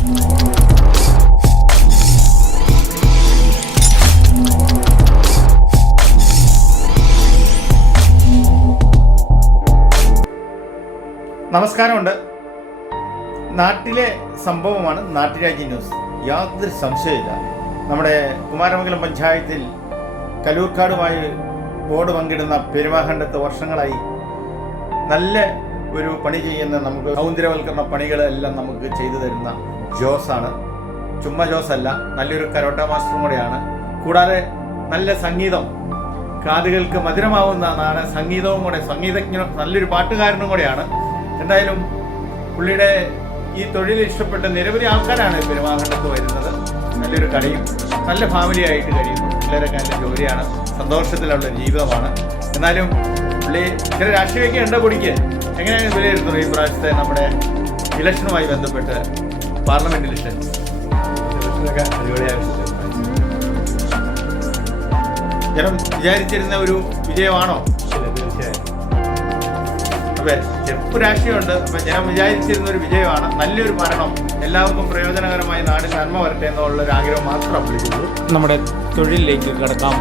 നമസ്കാരമുണ്ട്. നാട്ടിലെ സംഭവമാണ് നാട്ടുരാജ്യ ന്യൂസ്. യാതൊരു സംശയമില്ല. നമ്മുടെ കുമാരമംഗലം പഞ്ചായത്തിൽ കലൂർക്കാടുമായി ബോർഡ് പങ്കിടുന്ന പെരുമാഖണ്ഡത്ത് വർഷങ്ങളായി നല്ല ഒരു പണി ചെയ്യുന്ന, നമുക്ക് സൗന്ദര്യവൽക്കരണ പണികളെല്ലാം നമുക്ക് ചെയ്തു തരുന്ന ജോസാണ്. ചുമ്മാ ജോസല്ല, നല്ലൊരു കരോട്ട മാസ്റ്ററും കൂടെയാണ്. കൂടാതെ നല്ല സംഗീതം, കാതുകൾക്ക് മധുരമാവുന്നതാണ്. സംഗീതവും കൂടെ, സംഗീതജ്ഞനും നല്ലൊരു പാട്ടുകാരനും കൂടെയാണ്. എന്തായാലും പുള്ളിയുടെ ഈ തൊഴിൽ ഇഷ്ടപ്പെട്ട നിരവധി ആൾക്കാരാണ് പെരുമാഖണ്ഡത്ത് വരുന്നത്. നല്ലൊരു കടയും നല്ല ഫാമിലി ആയിട്ട് കഴിയുന്നു. പിള്ളേരൊക്കെ നല്ല ജോലിയാണ്, സന്തോഷത്തിലുള്ള ജീവിതമാണ്. എന്നാലും പുള്ളി ചില രാഷ്ട്രീയമൊക്കെ ഉണ്ട്. പൊടിക്ക് എങ്ങനെയാണ് വിലയിരുത്തുന്നത് ഈ പ്രാവശ്യത്തെ നമ്മുടെ ഇലക്ഷനുമായി ബന്ധപ്പെട്ട്? പാർലമെന്റ് ഇലക്ഷനൊക്കെ അടിപൊളിയായിട്ട് ജനം വിചാരിച്ചിരുന്ന ഒരു വിജയമാണോ? അതെ, ചെറുപ്പ് രാഷ്ട്രീയമുണ്ട്. അപ്പം ജനം വിചാരിച്ചിരുന്ന ഒരു വിജയമാണ്. നല്ലൊരു ഭരണം, എല്ലാവർക്കും പ്രയോജനകരമായി നാട് നന്മ വരട്ടെ എന്നുള്ളൊരു ആഗ്രഹം മാത്രം വിളിക്കുള്ളൂ. നമ്മുടെ തൊഴിലിലേക്ക് കിടക്കാം.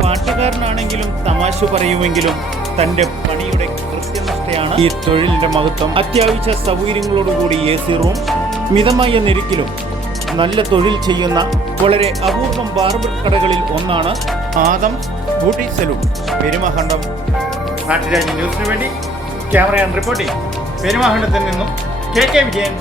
പാട്ടുകാരനാണെങ്കിലും തമാശ പറയുമെങ്കിലും തൻ്റെ പണിയുടെ കൃത്യനിഷ്ഠയാണ് ഈ തൊഴിലിൻ്റെ മഹത്വം. അത്യാവശ്യ സൗകര്യങ്ങളോടുകൂടി AC റൂം, മിതമായ നിരക്കിലും നല്ല തൊഴിൽ ചെയ്യുന്ന വളരെ അപൂർവം ബാർബർ കടകളിൽ ഒന്നാണ് ആദം ബ്യൂട്ടി സലൂൺ, പെരുമാഖണ്ഡം. നാട്ടുരാജ്യ ന്യൂസിന് വേണ്ടി ക്യാമറ ആൻഡ് റിപ്പോർട്ടിംഗ് പെരുമാഖണ്ഡത്തിൽ നിന്നും KK വിജയൻ.